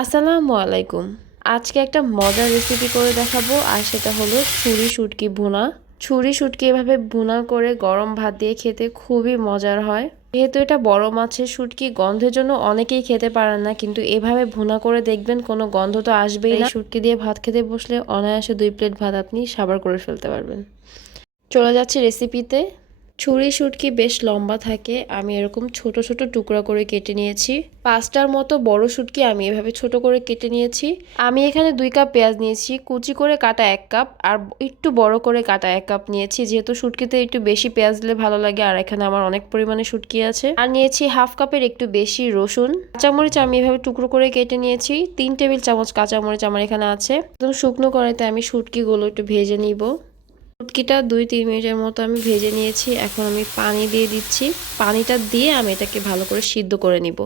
আসসালামু আলাইকুম। আজকে একটা মজার রেসিপি করে দেখাবো, আর সেটা হলো ছুরি শুটকি ভুনা। ছুরি শুটকি এভাবে ভুনা করে গরম ভাত দিয়ে খেতে খুবই মজার হয়। যেহেতু এটা বড় মাছের শুটকি, গন্ধের জন্য অনেকেই খেতে পারেন না, কিন্তু এভাবে ভুনা করে দেখবেন কোনো গন্ধ তো আসবেই না। শুটকি দিয়ে ভাত খেতে বসলে অনায়াসে দুই প্লেট ভাত আপনি সাবার করে ফেলতে পারবেন। চলে যাচ্ছে রেসিপিতে ছুরি শুটকি বেশ লম্বা থাকে। আমি এরকম ছোট ছোট টুকরা করে কেটে নিয়েছি। পাঁচটার মতো বড় শুটকি আমি এভাবে ছোট করে কেটে নিয়েছি। আমি এখানে দুই কাপ পেঁয়াজ নিয়েছি। কুচি করে কাটা এক কাপ আর একটু বড় করে কাটা এক কাপ নিয়েছি। যেহেতু শুটকিতে একটু বেশি পেঁয়াজ দিলে ভালো লাগে আর এখানে আমার অনেক পরিমাণে শুটকি আছে। আর নিয়েছি হাফ কাপের একটু বেশি রসুন। কাঁচামরিচ আমি এভাবে টুকরো করে কেটে নিয়েছি। তিন টেবিল চামচ কাঁচামরিচ আমার এখানে আছে। একদম শুকনো কড়াইতে আমি শুটকিগুলো একটু ভেজে নিব। শুটকিটা দুই, তিন মিনিটের মতো আমি ভেজে নিয়েছি। এখন আমি পানি দিয়ে দিচ্ছি। পানিটা দিয়ে আমি এটাকে ভালো করে সিদ্ধ করে নিব।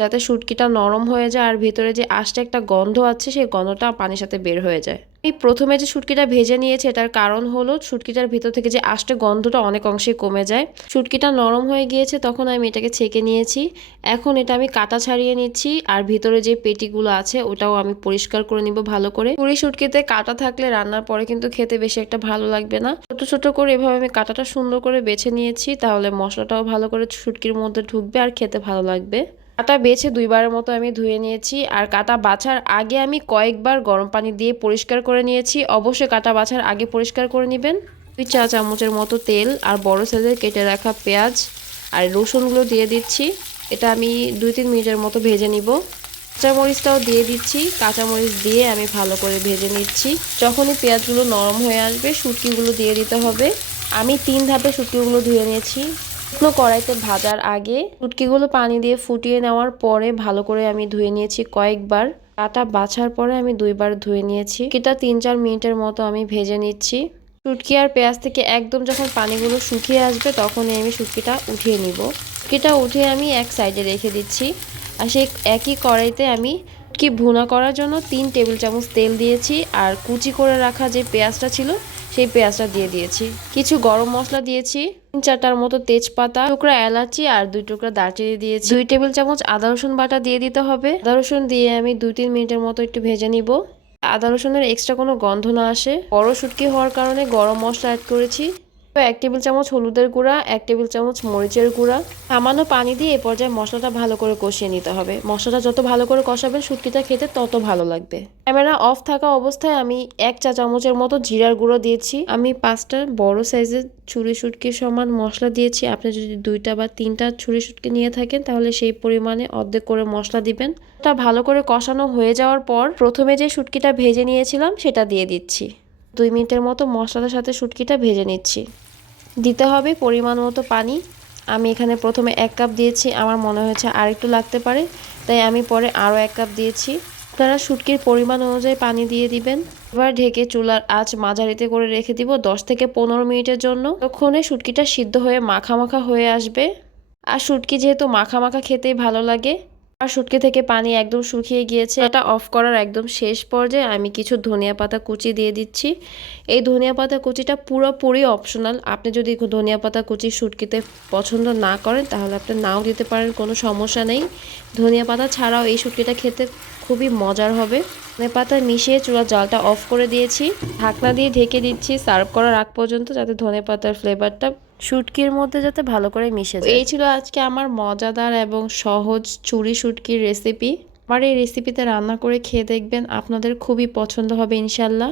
যাতে শুটকিটা নরম হয়ে যায় আর ভিতরে যে আষ্টে একটা গন্ধ আছে, সেই গন্ধটা পানির সাথে বের হয়ে যায়। আমি প্রথমে যে শুটকিটা ভেজে নিয়েছি, এটার কারণ হলো শুটকিটার ভিতর থেকে যে আষ্টে গন্ধটা অনেক অংশে কমে যায়। শুটকিটা নরম হয়ে গিয়েছে, তখন আমি এটাকে ছেঁকে নিয়েছি। এখন এটা আমি কাটা ছাড়িয়ে নিচ্ছি আর ভিতরে যে পেটিগুলো আছে, ওটাও আমি পরিষ্কার করে নিব ভালো করে। পুরি শুটকিতে কাটা থাকলে রান্নার পরে কিন্তু খেতে বেশি একটা ভালো লাগবে না। ছোট ছোট করে এভাবে আমি কাটাটা সুন্দর করে বেছে নিয়েছি, তাহলে মশলাটাও ভালো করে শুটকির মধ্যে ঢুকবে আর খেতে ভালো লাগবে। কাটা বেছে দুইবারের মতো আমি ধুয়ে নিয়েছি, আর কাটা বাছার আগে আমি কয়েকবার গরম পানি দিয়ে পরিষ্কার করে নিয়েছি। অবশ্যই কাটা বাছার আগে পরিষ্কার করে নেবেন। দুই চা চামচের মতো তেল আর বড় সাইজের কেটে রাখা পেঁয়াজ আর রসুনগুলো দিয়ে দিচ্ছি। এটা আমি দুই তিন মিনিটের মতো ভেজে নিব। কাঁচামরিচটাও দিয়ে দিচ্ছি। কাঁচামরিচ দিয়ে আমি ভালো করে ভেজে নিচ্ছি। যখনই পেঁয়াজগুলো নরম হয়ে আসবে, শুটকিগুলো দিয়ে দিতে হবে। আমি তিন ধাপে শুটকিগুলো ধুয়ে নিয়েছি। শুকনো কড়াইতে ভাজার আগে টুটকিগুলো পানি দিয়ে ফুটিয়ে নেওয়ার পরে ভালো করে আমি ধুয়ে নিয়েছি কয়েকবার। কাটা বাছার পরে আমি দুইবার ধুয়ে নিয়েছি। কিটা তিন চার মিনিটের মতো আমি ভেজে নিচ্ছি। শুটকি আর পেঁয়াজ থেকে একদম যখন পানিগুলো শুকিয়ে আসবে তখনই আমি শুটকিটা উঠিয়ে নিব। শুটকিটা উঠিয়ে আমি এক সাইডে রেখে দিচ্ছি। আর সেই একই কড়াইতে আমি কি ভুনা করার জন্য তিন টেবিল চামচ তেল দিয়েছি আর কুচি করে রাখা যে পেঁয়াজটা ছিল সেই পেঁয়াজটা দিয়ে দিয়েছি। কিছু গরম মশলা দিয়েছি। তিন চারটার মতো তেজপাতা, টুকরা এলাচি আর দুই টুকরা দারচিনি দিয়েছি। দুই টেবিল চামচ আদা রসুন বাটা দিয়ে দিতে হবে। আদা রসুন দিয়ে আমি দুই তিন মিনিটের মতো একটু ভেজে নিব। আদা রসুনের এক্সট্রা কোনো গন্ধ না আসে। বড় শুটকি হওয়ার কারণে গরম মশলা অ্যাড করেছি। এক টেবিল চামচ হলুদের গুঁড়া, এক টেবিল চামচ মরিচের গুঁড়া। সামান্য পানি দিয়ে এ পর্যায়ে মশলাটা ভালো করে কষিয়ে নিতে হবে। মশলাটা যত ভালো করে কষাবেন, শুটকিটা খেতে তত ভালো লাগবে। ক্যামেরা অফ থাকা অবস্থায় আমি এক চা চামচের মতো জিরার গুঁড়ো দিয়েছি। আমি পাঁচটা বড় সাইজের ছুরি শুটকির সমান মশলা দিয়েছি। আপনি যদি দুইটা বা তিনটা ছুরি শুটকি নিয়ে থাকেন, তাহলে সেই পরিমাণে অর্ধেক করে মশলা দিবেন। তা ভালো করে কষানো হয়ে যাওয়ার পর প্রথমে যে শুটকিটা ভেজে নিয়েছিলাম, সেটা দিয়ে দিচ্ছি। দুই মিনিটের মতো মশলার সাথে শুটকিটা ভেজে নিচ্ছি। দিতে হবে পরিমাণ মতো পানি। আমি এখানে প্রথমে এক কাপ দিয়েছি, আমার মনে হয়েছে আর একটু লাগতে পারে, তাই আমি পরে আরও এক কাপ দিয়েছি। আপনারা শুটকির পরিমাণ অনুযায়ী পানি দিয়ে দিবেন। এবার ঢেকে চুলার আঁচ মাঝারিতে করে রেখে দিব দশ থেকে পনেরো মিনিটের জন্য। তখনই শুটকিটা সিদ্ধ হয়ে মাখা মাখা হয়ে আসবে। আর শুটকি যেহেতু মাখা মাখা খেতেই ভালো লাগে আর শুটকি থেকে পানি একদম শুকিয়ে গিয়েছে। এটা অফ করার একদম শেষ পর্যায়ে আমি কিছু ধনিয়া পাতা কুচি দিয়ে দিচ্ছি। এই ধনিয়া পাতা কুচিটা পুরোপুরি অপশনাল আপনি যদি ধনিয়া পাতা কুচি শুটকিতে পছন্দ না করেন, তাহলে আপনি নাও দিতে পারেন, কোনো সমস্যা নেই। ধনিয়া পাতা ছাড়াও এই শুটকিটা খেতে খুবই মজার হবে। ধনিয়া পাতা মিশিয়ে চুলার জলটা অফ করে দিয়েছি। ঢাকনা দিয়ে ঢেকে দিচ্ছি। সার্ভ করার আগ পর্যন্ত যাতে ধনে পাতার ফ্লেভারটা শুটকির মধ্যে যাতে ভালো করে মিশে যায়। এই ছিল আজকে আমার মজাদার এবং সহজ চুরি শুটকির রেসিপি আমার এই রেসিপিতে রান্না করে খেয়ে দেখবেন আপনাদের খুবই পছন্দ হবে ইনশাল্লাহ।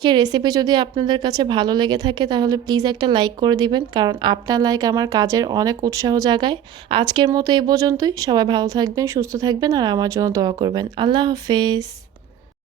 কি রেসিপি যদি আপনাদের কাছে ভালো লেগে থাকে তাহলে প্লিজ একটা লাইক করে দিবেন, কারণ আপনার লাইক আমার কাজের অনেক উৎসাহ জাগায়। আজকের মতো এই পর্যন্তই। সবাই ভালো থাকবেন, সুস্থ থাকবেন, আর আমার জন্য দোয়া করবেন। আল্লাহ হাফেজ।